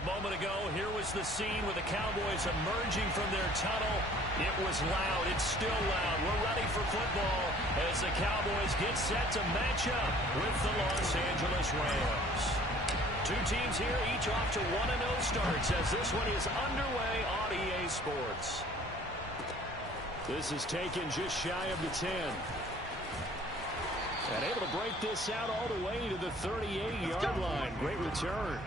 A moment ago, here was the scene with the Cowboys emerging from their tunnel. It was loud. It's still loud. We're ready for football as the Cowboys get set to match up with the Los Angeles Rams. Two teams here, each off to 1-0 starts as this one is underway on EA Sports. This is taken just shy of the 10. And able to break this out all the way to the 38-yard line. Great return.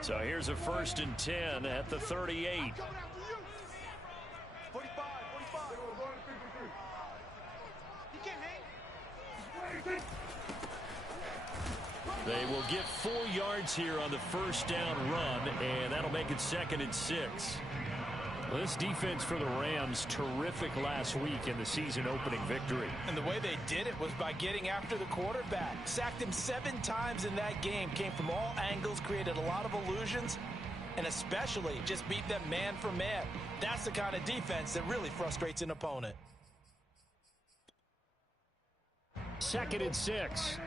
So here's a 1st and 10 at the 38. They will get 4 yards here on the first down run, and that'll make it 2nd and 6. Well, this defense for the Rams, terrific last week in the season-opening victory. And the way they did it was by getting after the quarterback. Sacked him 7 times in that game. Came from all angles, created a lot of illusions, and especially just beat them man for man. That's the kind of defense that really frustrates an opponent. 2nd and 6.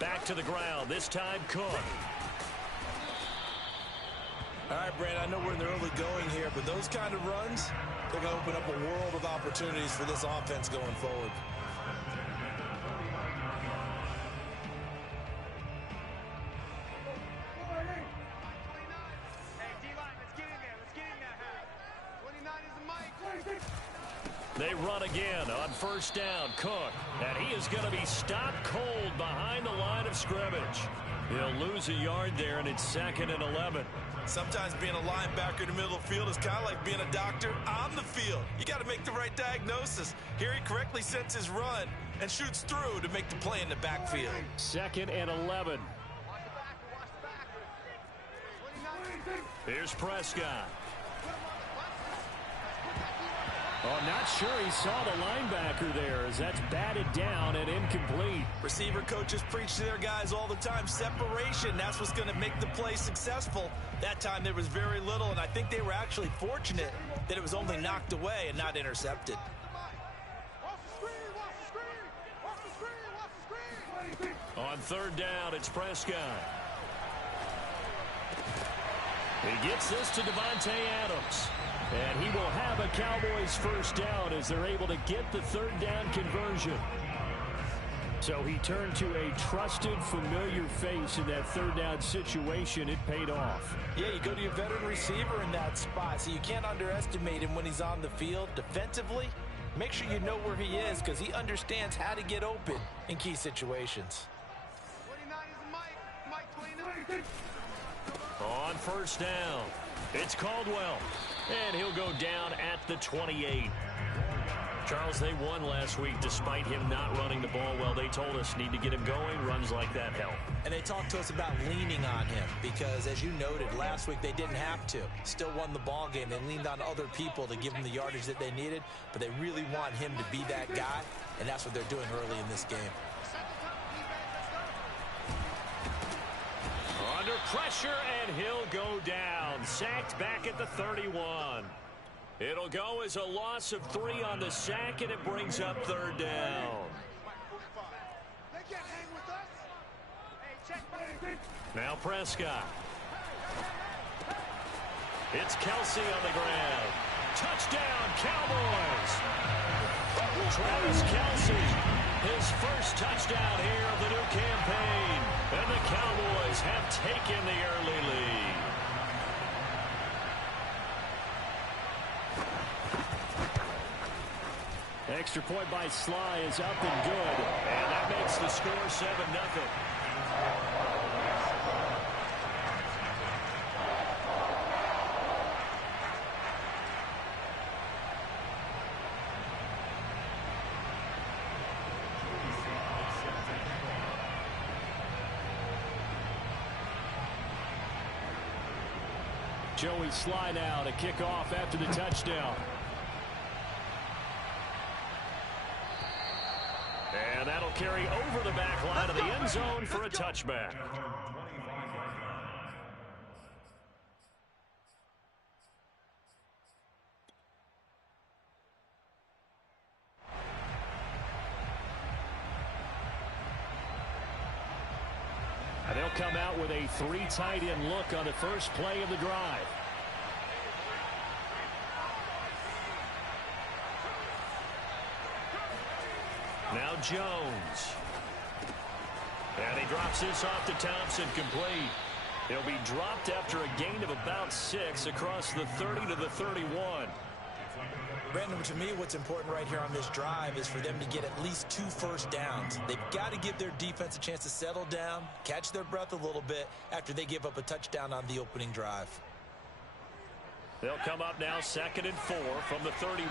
Back to the ground, this time Cook. All right, Brand, I know we're in the early going here, but those kind of runs, they're going to open up a world of opportunities for this offense going forward. They run again on first down. Cook, and he is going to be stopped cold behind the line of scrimmage. He'll lose a yard there, and it's 2nd and 11. Sometimes being a linebacker in the middle of the field is kind of like being a doctor on the field. You got to make the right diagnosis. Here he correctly sets his run and shoots through to make the play in the backfield. 2nd and 11. Here's Prescott. Oh, not sure he saw the linebacker there as that's batted down and incomplete. Receiver coaches preach to their guys all the time. Separation, that's what's going to make the play successful. That time there was very little, and I think they were actually fortunate that it was only knocked away and not intercepted. On 3rd down, it's Prescott. He gets this to Devontae Adams. And he will have a Cowboys first down as they're able to get the 3rd down conversion. So he turned to a trusted, familiar face in that 3rd down situation. It paid off. Yeah, you go to your veteran receiver in that spot, so you can't underestimate him when he's on the field. Defensively, make sure you know where he is because he understands how to get open in key situations. 29 is Mike 29. On first down, it's Caldwell. And he'll go down at the 28. Charles, they won last week despite him not running the ball well. They told us need to get him going. Runs like that help. And they talked to us about leaning on him because, as you noted, last week they didn't have to. Still won the ball game. They leaned on other people to give them the yardage that they needed, but they really want him to be that guy, and that's what they're doing early in this game. Under pressure, and he'll go down. Sacked back at the 31. It'll go as a loss of 3 on the sack, and it brings up 3rd down. Now Prescott. It's Kelsey on the ground. Touchdown, Cowboys. Travis Kelsey, his first touchdown here of the new campaign. And the Cowboys have taken the early lead. Extra point by Sly is up and good. And that makes the score 7-0. Joey Sly now to kick off after the touchdown. And that'll carry over the back line of the end zone for a touchback. And they'll come out with a 3 tight end look on the first play of the drive. Now Jones. And he drops this off to Thompson, complete. He'll be dropped after a gain of about 6 across the 30 to the 31. Brandon, to me, what's important right here on this drive is for them to get at least 2 first downs. They've got to give their defense a chance to settle down, catch their breath a little bit after they give up a touchdown on the opening drive. They'll come up now 2nd and 4 from the 31.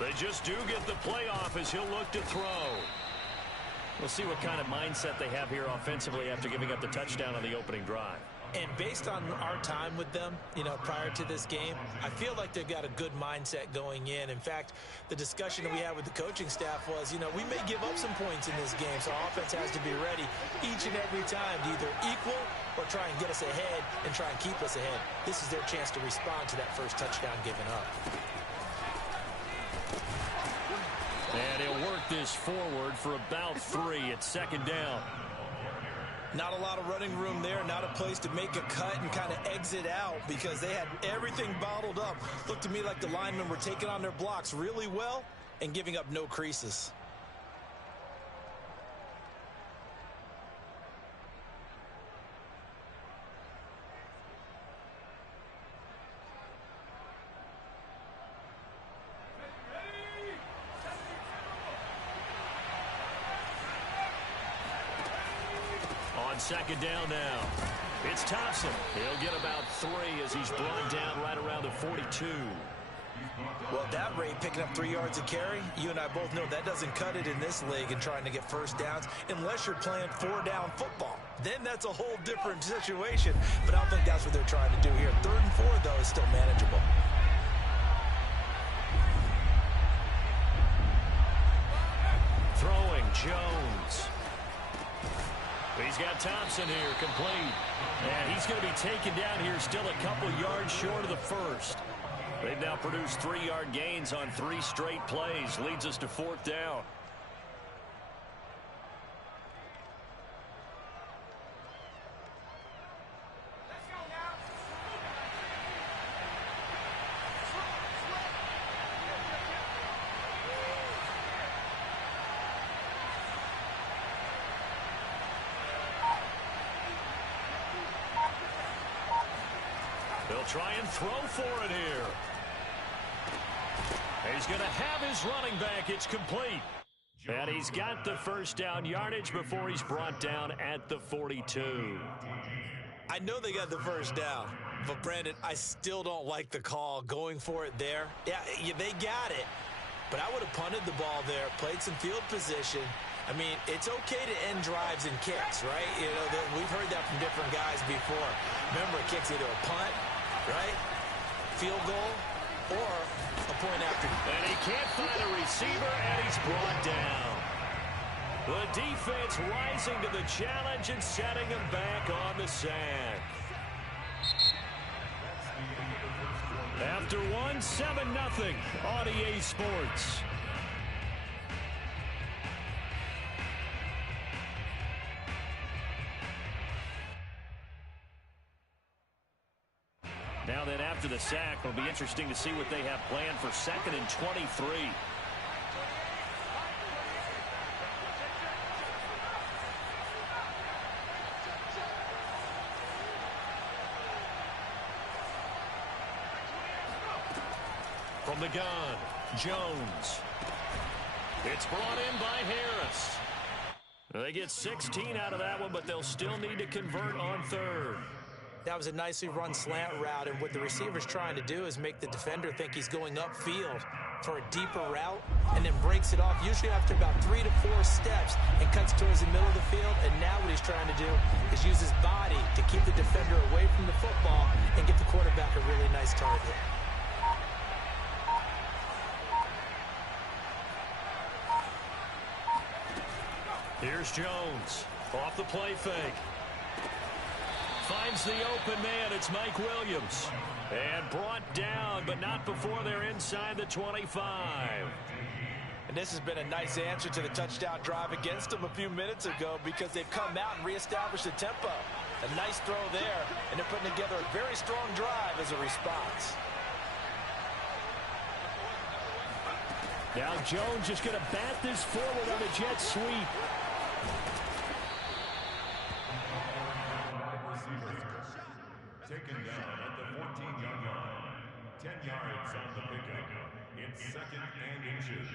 They just do get the playoff as he'll look to throw. We'll see what kind of mindset they have here offensively after giving up the touchdown on the opening drive. And based on our time with them, prior to this game, I feel like they've got a good mindset going in. In fact, the discussion that we had with the coaching staff was, we may give up some points in this game, so our offense has to be ready each and every time to either equal or try and get us ahead and try and keep us ahead. This is their chance to respond to that first touchdown given up. And he'll work this forward for about 3 at 2nd down. Not a lot of running room there, not a place to make a cut and kind of exit out because they had everything bottled up. Looked to me like the linemen were taking on their blocks really well and giving up no creases. On 2nd down now, it's Thompson. He'll get about 3 as he's brought down right around the 42. Well, at that rate, picking up 3 yards a carry, you and I both know that doesn't cut it in this league and trying to get first downs unless you're playing 4-down football. Then that's a whole different situation. But I don't think that's what they're trying to do here. 3rd and 4, though, is still manageable. Throwing Jones. He's got Thompson here, complete. And he's going to be taken down here still a couple yards short of the first. They've now produced 3-yard gains on 3 straight plays. Leads us to 4th down. They'll try and throw for it here. He's going to have his running back. It's complete. And he's got the first down yardage before he's brought down at the 42. I know they got the first down, but Brandon, I still don't like the call going for it there. Yeah, they got it, but I would have punted the ball there, played some field position. I mean, it's okay to end drives and kicks, right? We've heard that from different guys before. Remember, a kick's either a punt, right, field goal, or a point after. And he can't find a receiver, and he's brought down. The defense rising to the challenge and setting him back on the sand. After 1, 7-0 on EA Sports. Now then, after the sack, it'll be interesting to see what they have planned for 2nd and 23. From the gun, Jones. It's brought in by Harris. They get 16 out of that one, but they'll still need to convert on 3rd. That was a nicely run slant route, and what the receiver's trying to do is make the defender think he's going upfield. for a deeper route and then breaks it off, usually after about 3 to 4 steps, and cuts towards the middle of the field. And now what he's trying to do is use his body to keep the defender away from the football and get the quarterback a really nice target. Here's Jones. Off the play fake. Finds the open man. It's Mike Williams. And brought down, but not before they're inside the 25. And this has been a nice answer to the touchdown drive against them a few minutes ago, because they've come out and reestablished the tempo. A nice throw there, and they're putting together a very strong drive as a response. Now Jones just going to bat this forward on a jet sweep. Taken down at the 14-yard line. 10 yards on the pickup. It's 2nd and inches.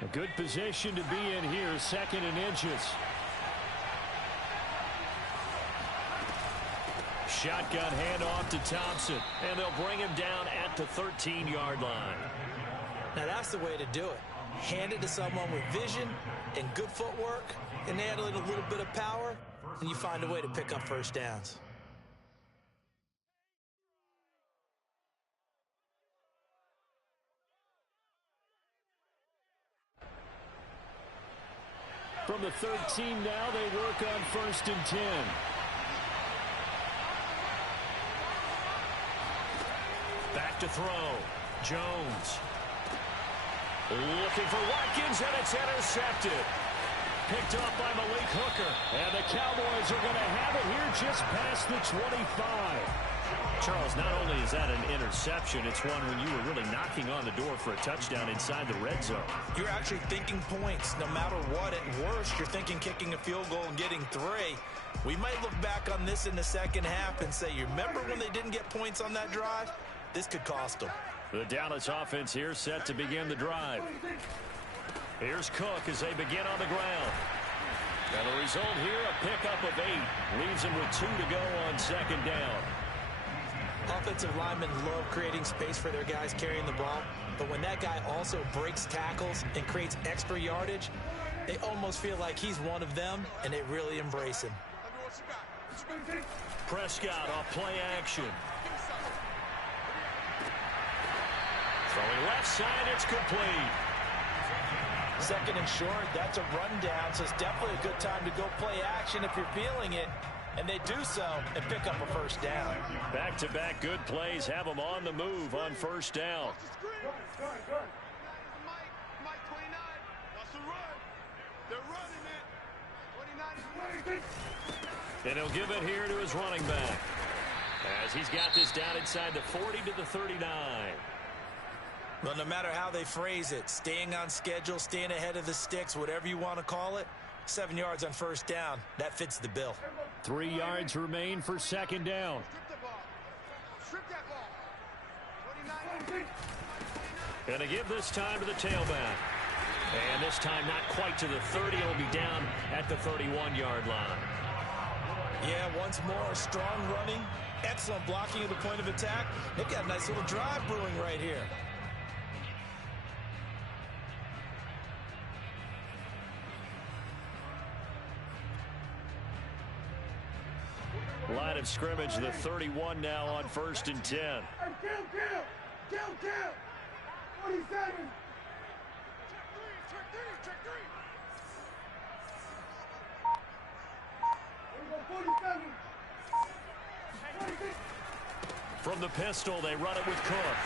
A good position to be in here, 2nd and inches. Shotgun handoff to Thompson, and they'll bring him down at the 13-yard line. Now that's the way to do it. Hand it to someone with vision and good footwork, and add a little bit of power, and you find a way to pick up first downs. From the 13 now, they work on 1st and 10. Back to throw. Jones. Looking for Watkins, and it's intercepted. Picked off by Malik Hooker. And the Cowboys are going to have it here just past the 25. Charles, not only is that an interception, it's one when you were really knocking on the door for a touchdown inside the red zone. You're actually thinking points. No matter what, at worst, you're thinking kicking a field goal and getting 3. We might look back on this in the second half and say, you remember when they didn't get points on that drive? This could cost them. The Dallas offense here set to begin the drive. Here's Cook as they begin on the ground. And the result here, a pickup of 8. Leaves them with 2 to go on 2nd down. Offensive linemen love creating space for their guys carrying the ball, but when that guy also breaks tackles and creates extra yardage, they almost feel like he's one of them, and they really embrace him. Prescott off play action. Throwing left side, it's complete. 2nd and short, that's a rundown, so it's definitely a good time to go play action if you're feeling it. And they do so and pick up a first down. Back-to-back good plays have them on the move on 1st down. Mike 29. That's a run. They're running it. 29 is And he'll give it here to his running back, as he's got this down inside the 40 to the 39. Well, no matter how they phrase it, staying on schedule, staying ahead of the sticks, whatever you want to call it, 7 yards on 1st down, that fits the bill. 3 yards remain for 2nd down. Strip that ball. 29. Gonna give this time to the tailback. And this time not quite to the 30. It'll be down at the 31-yard line. Yeah, once more, strong running, excellent blocking at the point of attack. They've got a nice little drive brewing right here. Line of scrimmage, the 31 now on 1st and 10. Hey, count. 47. Check three. 47. From the pistol, they run it with Cook.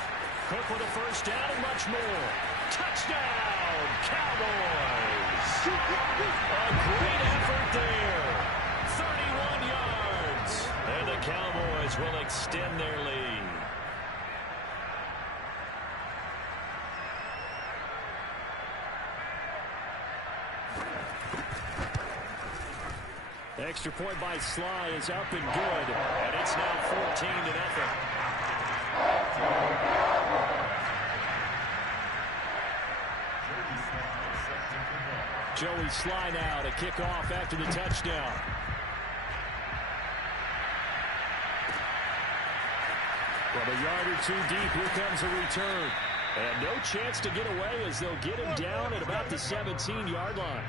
Cook with a first down and much more. Touchdown, Cowboys! A great effort there. 31 yards. And the Cowboys will extend their lead. Extra point by Sly is up and good, and it's now 14-0. Joey Sly now to kick off after the touchdown. From a yard or two deep, here comes a return. And no chance to get away as they'll get him down at about the 17-yard line.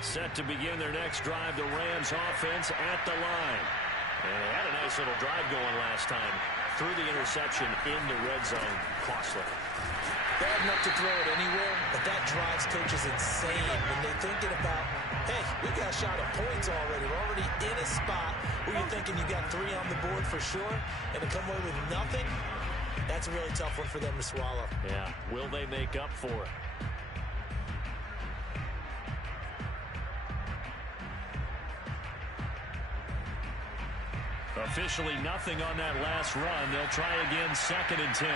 Set to begin their next drive, the Rams offense at the line. And they had a nice little drive going last time. Through the interception in the red zone. Costly. Bad enough to throw it anywhere, but that drives coaches insane when they're thinking about, hey, we got a shot at points already. We're already in a spot where you're thinking you got 3 on the board for sure, and to come away with nothing, that's a really tough one for them to swallow. Yeah, will they make up for it? Officially nothing on that last run. They'll try again, 2nd and 10.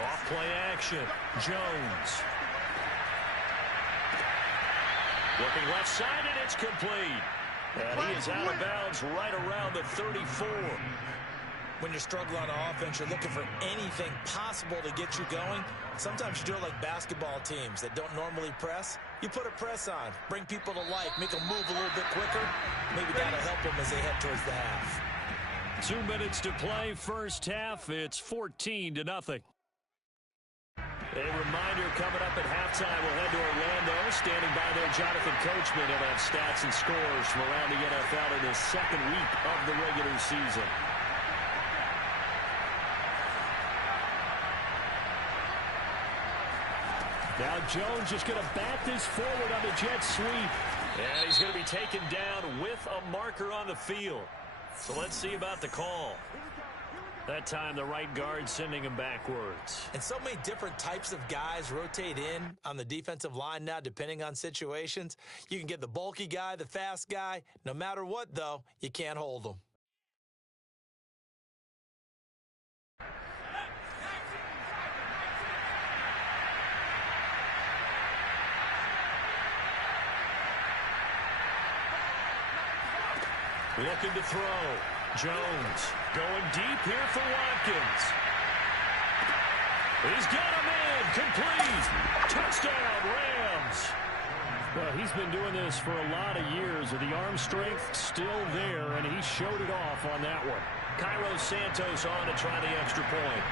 Off play action. Jones. Looking left side, and it's complete. And he is out of bounds right around the 34. When you're struggling on offense, you're looking for anything possible to get you going. Sometimes you do it like basketball teams that don't normally press. You put a press on, bring people to life, make them move a little bit quicker. Maybe that'll help them as they head towards the half. 2 minutes to play, first half. It's 14-0. A reminder coming up at halftime. We'll head to Orlando. Standing by there, Jonathan Coachman. He'll have stats and scores from around the NFL in his 2nd week of the regular season. Now Jones just going to bat this forward on the jet sweep. And he's going to be taken down with a marker on the field. So let's see about the call. That time the right guard sending him backwards. And so many different types of guys rotate in on the defensive line now depending on situations. You can get the bulky guy, the fast guy. No matter what, though, you can't hold them. Looking to throw. Jones going deep here for Watkins. He's got a man. Complete. Touchdown, Rams. Well, he's been doing this for a lot of years. The arm strength still there, and he showed it off on that one. Cairo Santos on to try the extra point.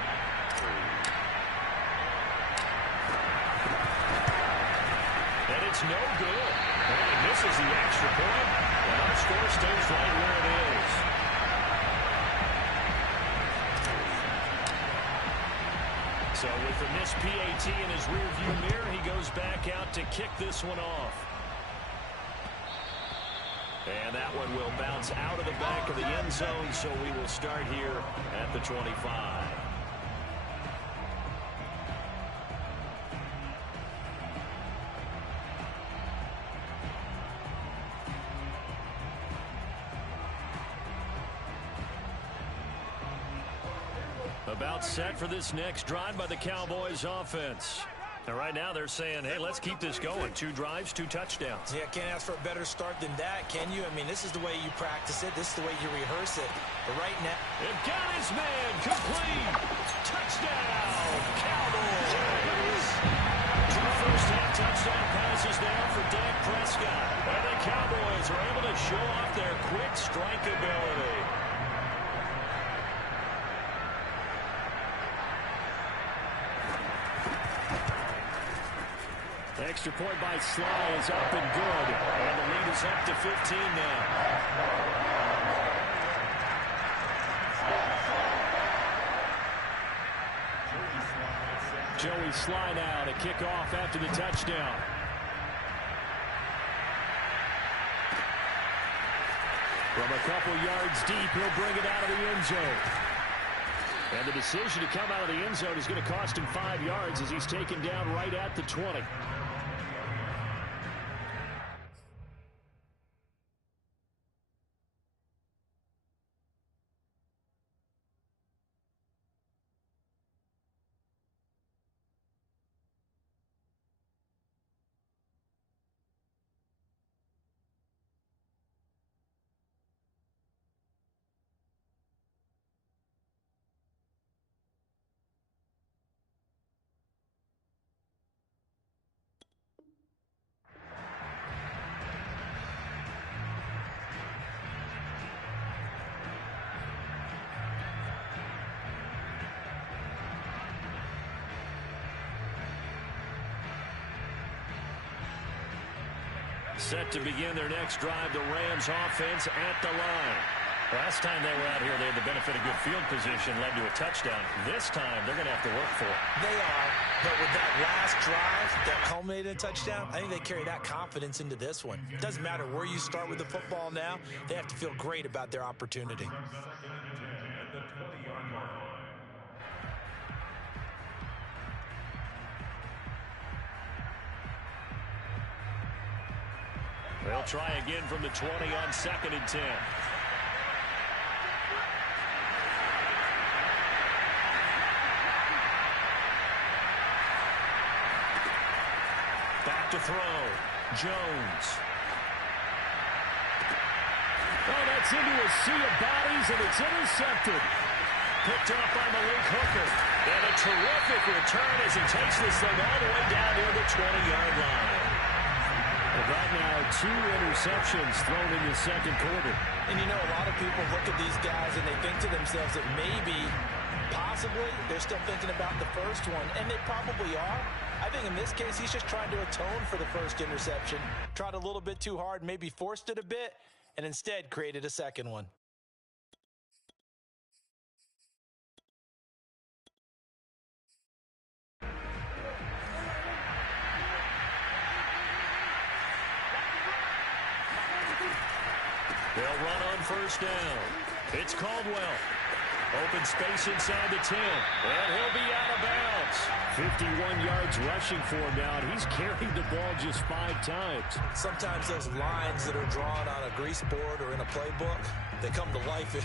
And it's no good. And he misses the extra point. And our score stays right where it is. So with the missed PAT in his rearview mirror, he goes back out to kick this one off. And that one will bounce out of the back of the end zone, so we will start here at the 25. About set for this next drive by the Cowboys offense. And right now they're saying, hey, let's keep this going. 2 drives, 2 touchdowns. Yeah, can't ask for a better start than that, can you? I mean, this is the way you practice it. This is the way you rehearse it. But right now... It got his man. Complete. Touchdown, Cowboys. 2 first-half touchdown passes now for Dak Prescott. And the Cowboys are able to show off their quick strike ability. Extra point by Sly is up and good. And the lead is up to 15 now. Joey Sly now to kick off after the touchdown. From a couple yards deep, he'll bring it out of the end zone. And the decision to come out of the end zone is going to cost him 5 yards as he's taken down right at the 20. Set to begin their next drive, the Rams offense at the line. Last time they were out here, they had the benefit of good field position, led to a touchdown. This time, they're going to have to work for it. They are, but with that last drive that culminated in a touchdown, I think they carry that confidence into this one. It doesn't matter where you start with the football now. They have to feel great about their opportunity. They'll try again from the 20 on 2nd and 10. Back to throw. Jones. Oh, that's into a sea of bodies, and it's intercepted. Picked up by Malik Hooker. And a terrific return as he takes this thing all the way down near the 20-yard line. Well, right now, 2 interceptions thrown in the second quarter. And you know, a lot of people look at these guys and they think to themselves that maybe, possibly, they're still thinking about the first one, and they probably are. I think in this case, he's just trying to atone for the first interception. Tried a little bit too hard, maybe forced it a bit, and instead created a second one. They'll run on first down. It's Caldwell. Open space inside the 10. And he'll be out of bounds. 51 yards rushing for him now, and he's carried the ball just 5 times. Sometimes those lines that are drawn on a grease board or in a playbook, they come to life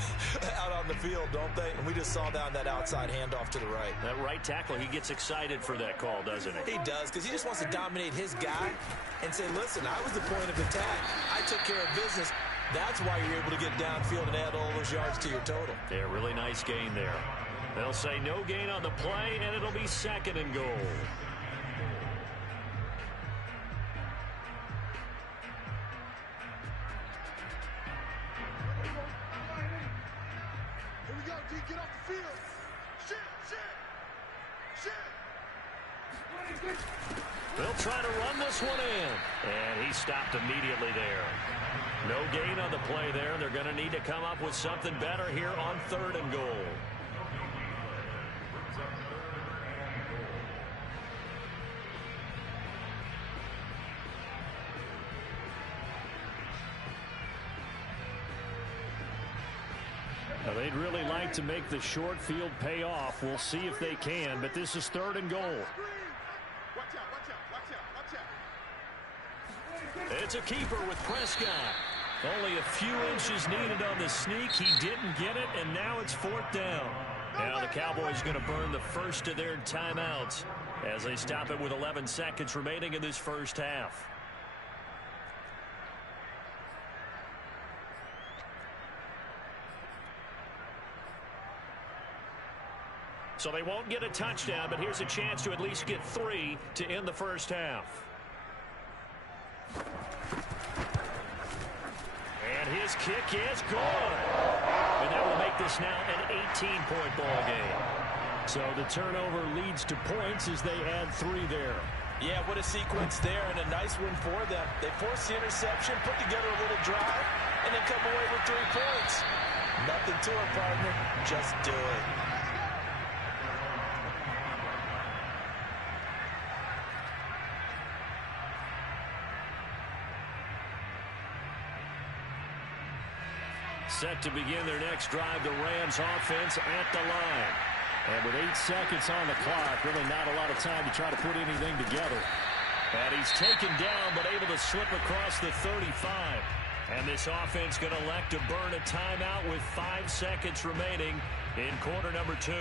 out on the field, don't they? And we just saw down that outside handoff to the right. That right tackle, he gets excited for that call, doesn't he? He does, because he just wants to dominate his guy and say, listen, I was the point of attack. I took care of business. That's why you're able to get downfield and add all those yards to your total. Yeah, really nice gain there. They'll say no gain on the play, and it'll be 2nd and goal. Here we go, D. Get off the field. Shit. They'll try to run this one in. And he stopped immediately there. No gain on the play there. They're going to need to come up with something better here on 3rd and goal. Now, they'd really like to make the short field pay off. We'll see if they can, but this is 3rd and goal. Watch out. It's a keeper with Prescott. Only a few inches needed on the sneak. He didn't get it, and now it's 4th down. Now the Cowboys going to burn the first of their timeouts as they stop it with 11 seconds remaining in this first half. So they won't get a touchdown, but here's a chance to at least get 3 to end the first half. And his kick is good. And that will make this now an 18-point ball game. So the turnover leads to points as they add 3 there. Yeah, what a sequence there, and a nice win for them. They force the interception, put together a little drive, and then come away with 3 points. Nothing to it, partner. Just do it. Set to begin their next drive, the Rams offense at the line. And with 8 seconds on the clock, really not a lot of time to try to put anything together. And he's taken down, but able to slip across the 35. And this offense going to elect to burn a timeout with 5 seconds remaining in quarter number 2.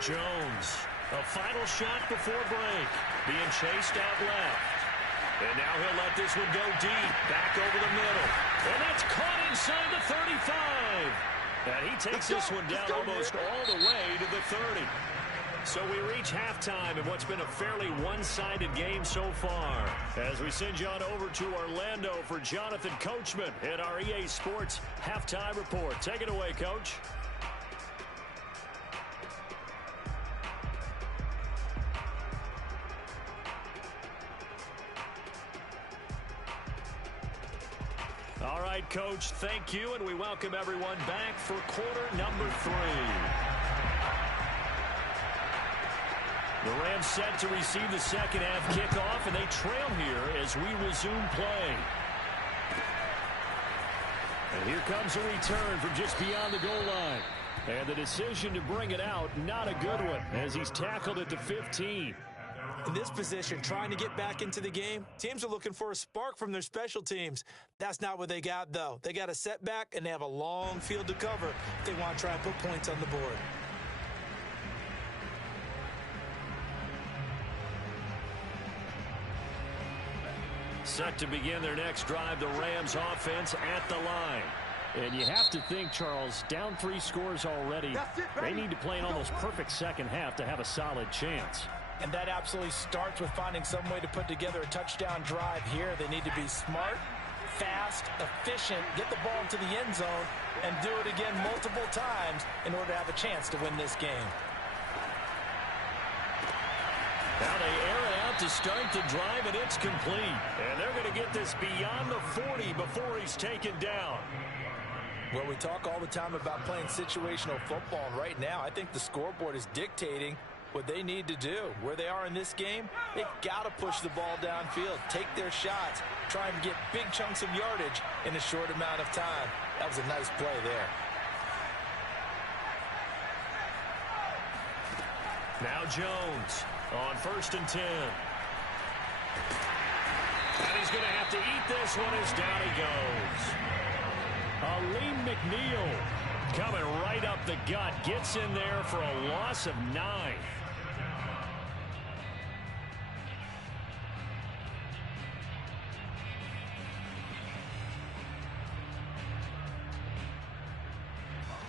Jones, a final shot before break, being chased out left. And now he'll let this one go deep, back over the middle. And that's caught inside the 35. And he takes this one down almost all the way to the 30. So we reach halftime in what's been a fairly one-sided game so far. As we send you on over to Orlando for Jonathan Coachman in our EA Sports Halftime Report. Take it away, Coach. All right, Coach, thank you, and we welcome everyone back for quarter number 3. The Rams set to receive the second half kickoff, and they trail here as we resume play. And here comes a return from just beyond the goal line. And the decision to bring it out, not a good one, as he's tackled at the 15. In this position, trying to get back into the game, teams are looking for a spark from their special teams. That's not what they got, though. They got a setback, and they have a long field to cover if they want to try and put points on the board. Set to begin their next drive, the Rams offense at the line. And you have to think, Charles, down 3 scores already. They need to play an almost perfect second half to have a solid chance. And that absolutely starts with finding some way to put together a touchdown drive here. They need to be smart, fast, efficient, get the ball into the end zone, and do it again multiple times in order to have a chance to win this game. Now they air it out to start the drive, and it's complete. And they're going to get this beyond the 40 before he's taken down. Well, we talk all the time about playing situational football, and right now I think the scoreboard is dictating what they need to do. Where they are in this game, they've got to push the ball downfield, take their shots, try and get big chunks of yardage in a short amount of time. That was a nice play there. Now Jones on 1st and 10. And he's going to have to eat this one as down he goes. Aleem McNeil coming right up the gut, gets in there for a loss of 9.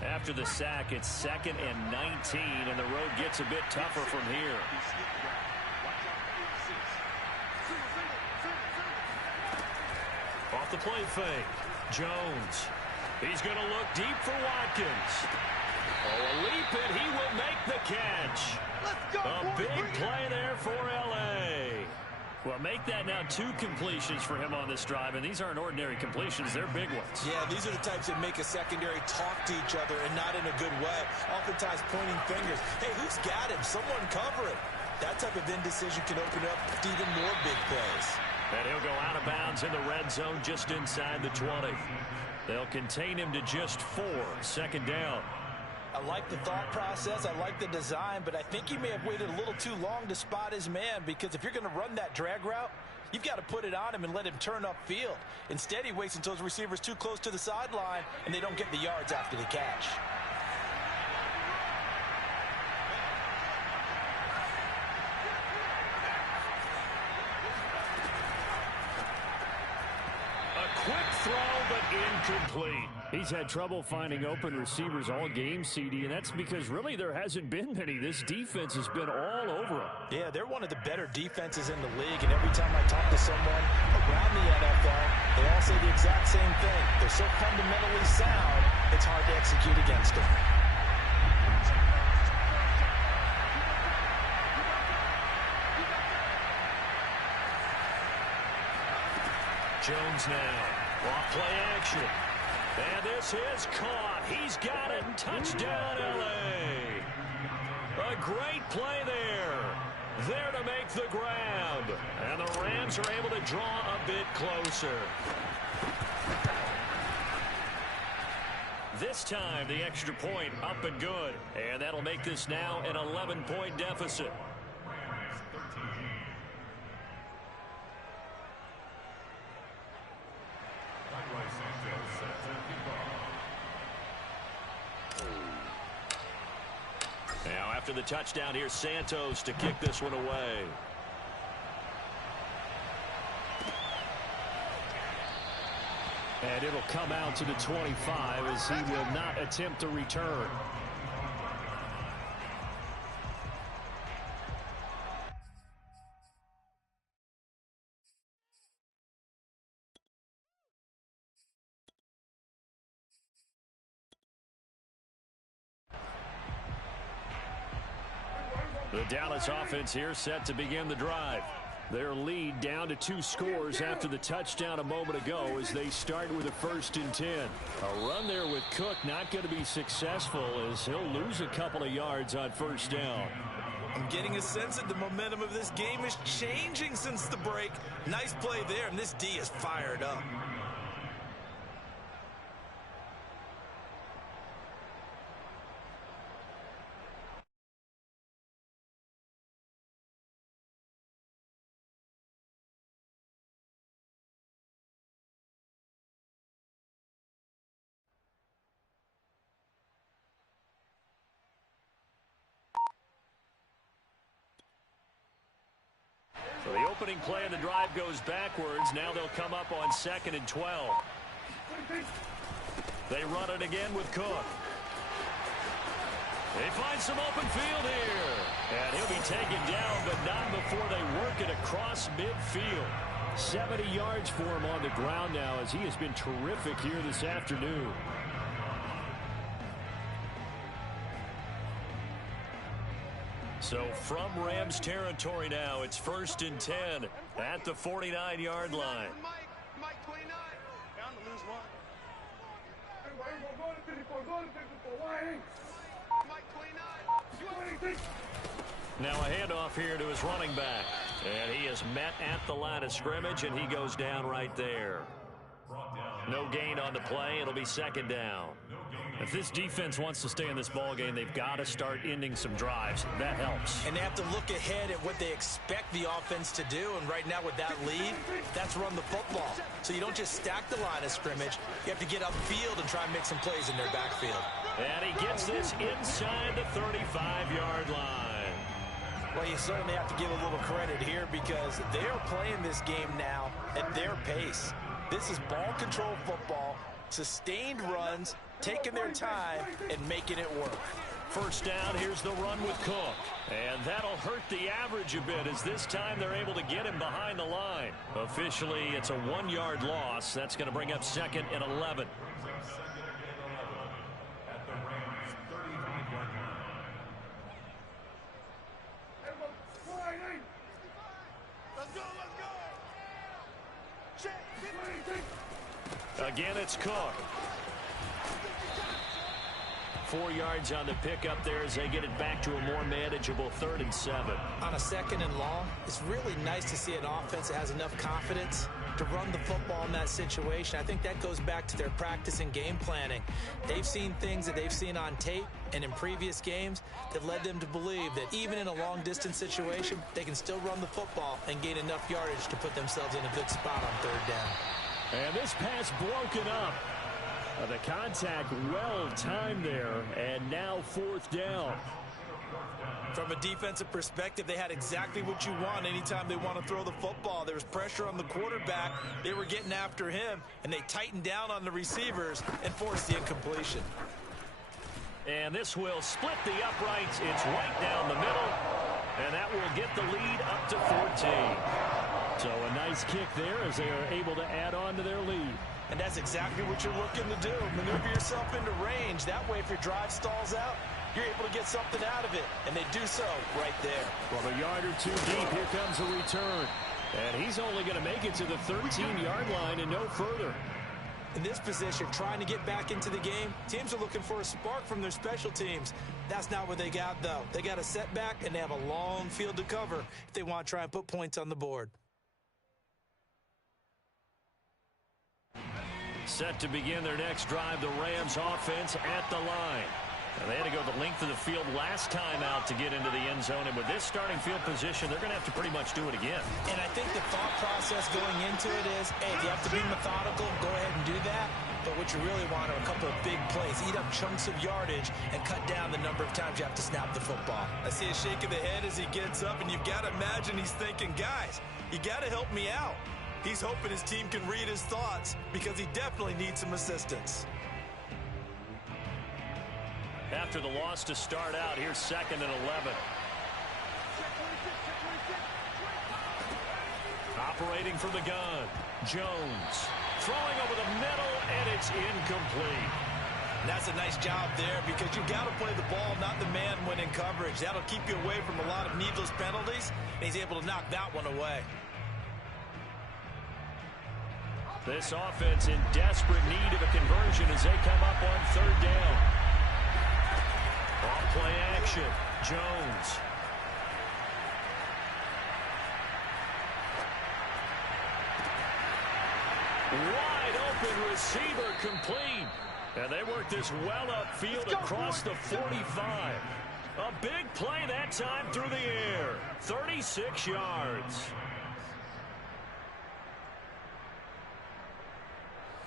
After the sack, it's 2nd and 19, and the road gets a bit tougher from here. Off the play fake, Jones. He's going to look deep for Watkins. Oh, a leap, and he will make the catch. A big play there for L.A. Well, make that now 2 completions for him on this drive, and these aren't ordinary completions. They're big ones. Yeah, these are the types that make a secondary talk to each other and not in a good way. Oftentimes pointing fingers. Hey, who's got him? Someone cover it. That type of indecision can open up to even more big plays. And he'll go out of bounds in the red zone just inside the 20. They'll contain him to just 4, 2nd down. I like the thought process. I like the design, but I think he may have waited a little too long to spot his man, because if you're going to run that drag route, you've got to put it on him and let him turn upfield. Instead, he waits until his receiver's too close to the sideline, and they don't get the yards after the catch. Quick throw, but incomplete. He's had trouble finding open receivers all game, CD, and that's because really there hasn't been many. This defense has been all over him. Yeah, they're one of the better defenses in the league, and every time I talk to someone around the NFL, they all say the exact same thing. They're so fundamentally sound, it's hard to execute against them. Jones now, off play action. And this is caught. He's got it. Touchdown, L.A. A great play there. There to make the grab. And the Rams are able to draw a bit closer. This time, the extra point up and good. And that'll make this now an 11-point deficit. Now, after the touchdown, here's Santos to kick this one away. And it'll come out to the 25 as he will not attempt to return. The Dallas offense here set to begin the drive. Their lead down to 2 scores after the touchdown a moment ago as they start with a 1st and 10. A run there with Cook not going to be successful as he'll lose a couple of yards on 1st down. I'm getting a sense that the momentum of this game is changing since the break. Nice play there, and this D is fired up. So the opening play of the drive goes backwards. Now they'll come up on 2nd and 12. They run it again with Cook. They find some open field here. And he'll be taken down, but not before they work it across midfield. 70 yards for him on the ground now as he has been terrific here this afternoon. So from Rams territory now, it's 1st and 10 at the 49-yard line. Mike 29. Bound to lose one. Mike 29. Now a handoff here to his running back. And he is met at the line of scrimmage, and he goes down right there. No gain on the play. It'll be 2nd down. If this defense wants to stay in this ball game, they've got to start ending some drives. That helps. And they have to look ahead at what they expect the offense to do. And right now with that lead, that's run the football. So you don't just stack the line of scrimmage. You have to get upfield and try and make some plays in their backfield. And he gets this inside the 35-yard line. Well, you certainly have to give a little credit here because they are playing this game now at their pace. This is ball control football, sustained runs, taking their time and making it work. 1st down, here's the run with Cook. And that'll hurt the average a bit as this time they're able to get him behind the line. Officially, it's a 1-yard loss. That's going to bring up 2nd and 11. Again, it's Cook. 4 yards on the pickup there as they get it back to a more manageable 3rd and 7. On a 2nd and long, it's really nice to see an offense that has enough confidence to run the football in that situation. I think that goes back to their practice and game planning. They've seen things that they've seen on tape and in previous games that led them to believe that even in a long-distance situation, they can still run the football and gain enough yardage to put themselves in a good spot on 3rd down. And this pass broken up. The contact well timed there, and now 4th down. From a defensive perspective, they had exactly what you want anytime they want to throw the football. There was pressure on the quarterback. They were getting after him, and they tightened down on the receivers and forced the incompletion. And this will split the uprights. It's right down the middle, and that will get the lead up to 14. So a nice kick there as they are able to add on to their lead. And that's exactly what you're looking to do. Maneuver yourself into range. That way, if your drive stalls out, you're able to get something out of it. And they do so right there. Well, a yard or 2 deep, here comes a return. And he's only going to make it to the 13-yard line and no further. In this position, trying to get back into the game, teams are looking for a spark from their special teams. That's not what they got, though. They got a setback, and they have a long field to cover if they want to try and put points on the board. Set to begin their next drive, the Rams offense at the line. And they had to go the length of the field last time out to get into the end zone. And with this starting field position, they're going to have to pretty much do it again. And I think the thought process going into it is, hey, if you have to be methodical, go ahead and do that. But what you really want are a couple of big plays. Eat up chunks of yardage and cut down the number of times you have to snap the football. I see a shake of the head as he gets up, and you've got to imagine he's thinking, guys, you got to help me out. He's hoping his team can read his thoughts because he definitely needs some assistance. After the loss to start out, here's 2nd and 11. Operating from the gun, Jones throwing over the middle, and it's incomplete. And that's a nice job there because you've got to play the ball, not the man when in coverage. That'll keep you away from a lot of needless penalties, and he's able to knock that one away. This offense in desperate need of a conversion as they come up on 3rd down. On play action, Jones. Wide open receiver complete. And they work this well upfield across the 45. A big play that time through the air. 36 yards.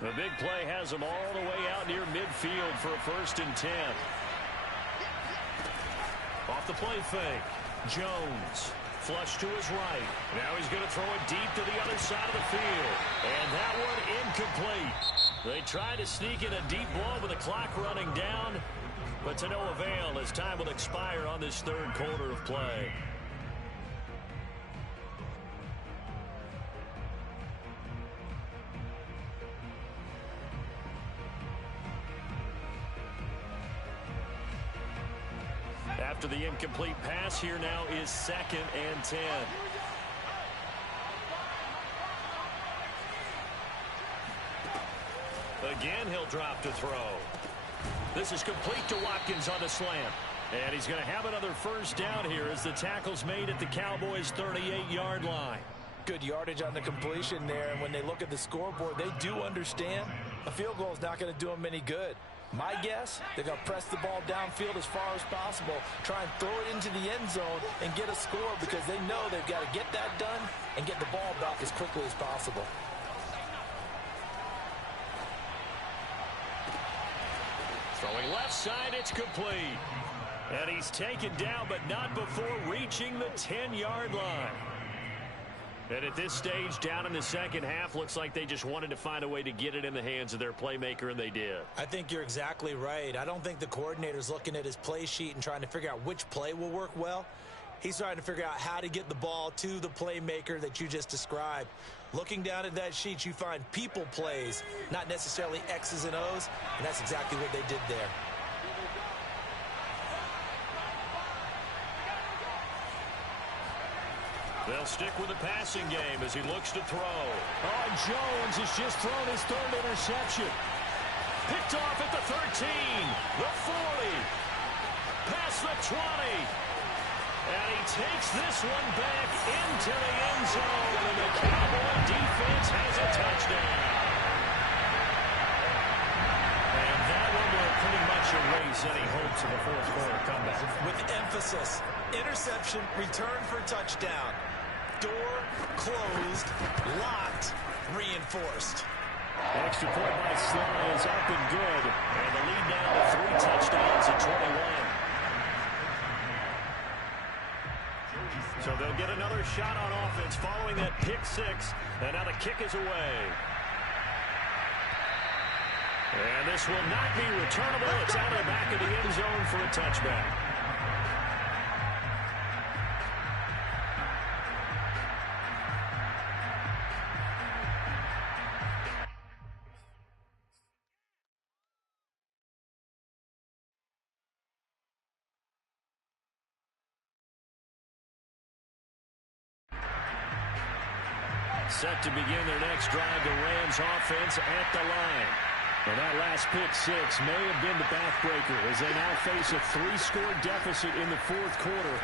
The big play has them all the way out near midfield for a 1st and 10. Off the play fake. Jones. Flush to his right. Now he's going to throw it deep to the other side of the field. And that one incomplete. They try to sneak in a deep ball with the clock running down, but to no avail as time will expire on this 3rd quarter of play. After the incomplete pass, here now is 2nd and 10. Again, he'll drop to throw. This is complete to Watkins on the slant. And he's going to have another 1st down here as the tackle's made at the Cowboys' 38-yard line. Good yardage on the completion there, and when they look at the scoreboard, they do understand a field goal is not going to do them any good. My guess, they're going to press the ball downfield as far as possible, try and throw it into the end zone and get a score because they know they've got to get that done and get the ball back as quickly as possible. Throwing left side, it's complete. And he's taken down, but not before reaching the 10-yard line. And at this stage, down in the 2nd half, looks like they just wanted to find a way to get it in the hands of their playmaker, and they did. I think you're exactly right. I don't think the coordinator's looking at his play sheet and trying to figure out which play will work well. He's trying to figure out how to get the ball to the playmaker that you just described. Looking down at that sheet, you find people plays, not necessarily X's and O's, and that's exactly what they did there. They'll stick with the passing game as he looks to throw. Oh, Jones has just thrown his 3rd interception. Picked off at the 13, the 40, past the 20. And he takes this one back into the end zone, and the Cowboy defense has a touchdown. And that one will pretty much erase any hopes of a 4th quarter comeback. With emphasis, interception, return for touchdown. Door closed, locked, reinforced. Extra point by Sly is up and good. And the lead now to 3 touchdowns at 21. So they'll get another shot on offense following that pick 6. And now the kick is away. And this will not be returnable. It's out of the back of the end zone for a touchback. Set to begin their next drive, the Rams offense at the line. And that last pick 6 may have been the backbreaker as they now face a 3-score deficit in the 4th quarter.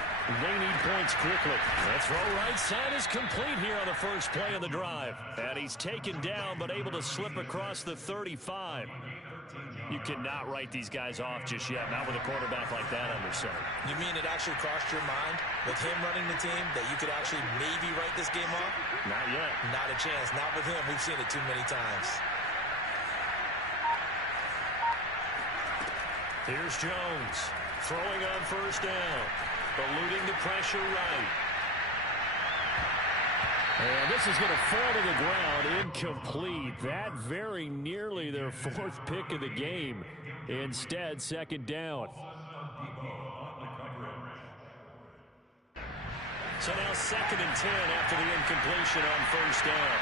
They need points quickly. The throw right side is complete here on the first play of the drive. And he's taken down but able to slip across the 35. You cannot write these guys off just yet, not with a quarterback like that under center. You mean it actually crossed your mind with him running the team that you could actually maybe write this game off? Not yet. Not a chance. Not with him. We've seen it too many times. Here's Jones throwing on 1st down, eluding the pressure right. And this is going to fall to the ground, incomplete. That very nearly their fourth pick of the game. Instead, second down. So now 2nd and 10 after the incompletion on first down.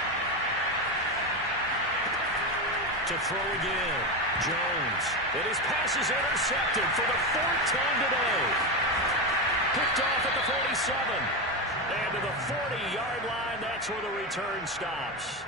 To throw again, Jones. And his pass is intercepted for the 4th time today. Picked off at the 47. And to the 40-yard line, that's where the return stops.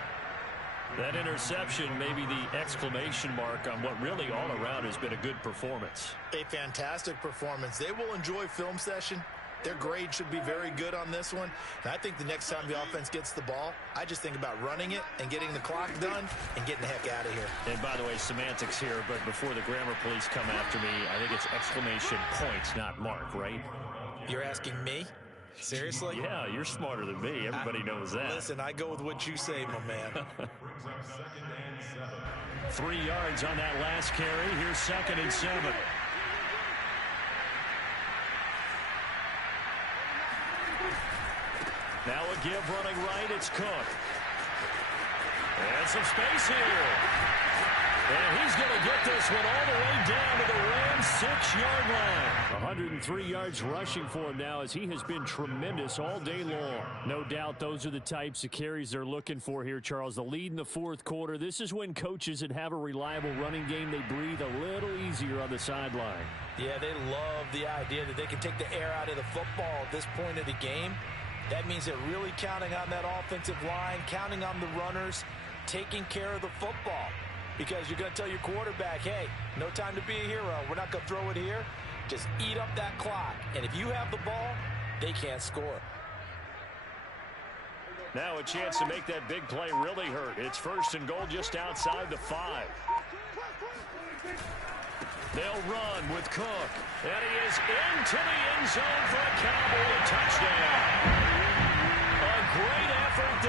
That interception may be the exclamation mark on what really all around has been a good performance. A fantastic performance. They will enjoy film session. Their grade should be very good on this one. And I think the next time the offense gets the ball, I just think about running it and getting the clock done and getting the heck out of here. And by the way, semantics here, but before the grammar police come after me, I think it's exclamation points, not mark, right? You're asking me? Seriously? Yeah, you're smarter than me. Everybody knows that. Listen, I go with what you say, my man. 3 yards on that last carry. Here's 2nd and 7. Now a give running right. It's Cook. And some space here. And he's going to get this one all the way down to the Rams' 6-yard line. 103 yards rushing for him now as he has been tremendous all day long. No doubt those are the types of carries they're looking for here, Charles. The lead in the 4th quarter. This is when coaches that have a reliable running game, they breathe a little easier on the sideline. Yeah, they love the idea that they can take the air out of the football at this point of the game. That means they're really counting on that offensive line, counting on the runners, taking care of the football. Because you're going to tell your quarterback, hey, no time to be a hero. We're not going to throw it here. Just eat up that clock. And if you have the ball, they can't score. Now a chance to make that big play really hurt. It's 1st and goal just outside the 5. They'll run with Cook. And he is into the end zone for a Cowboy touchdown. A great effort there.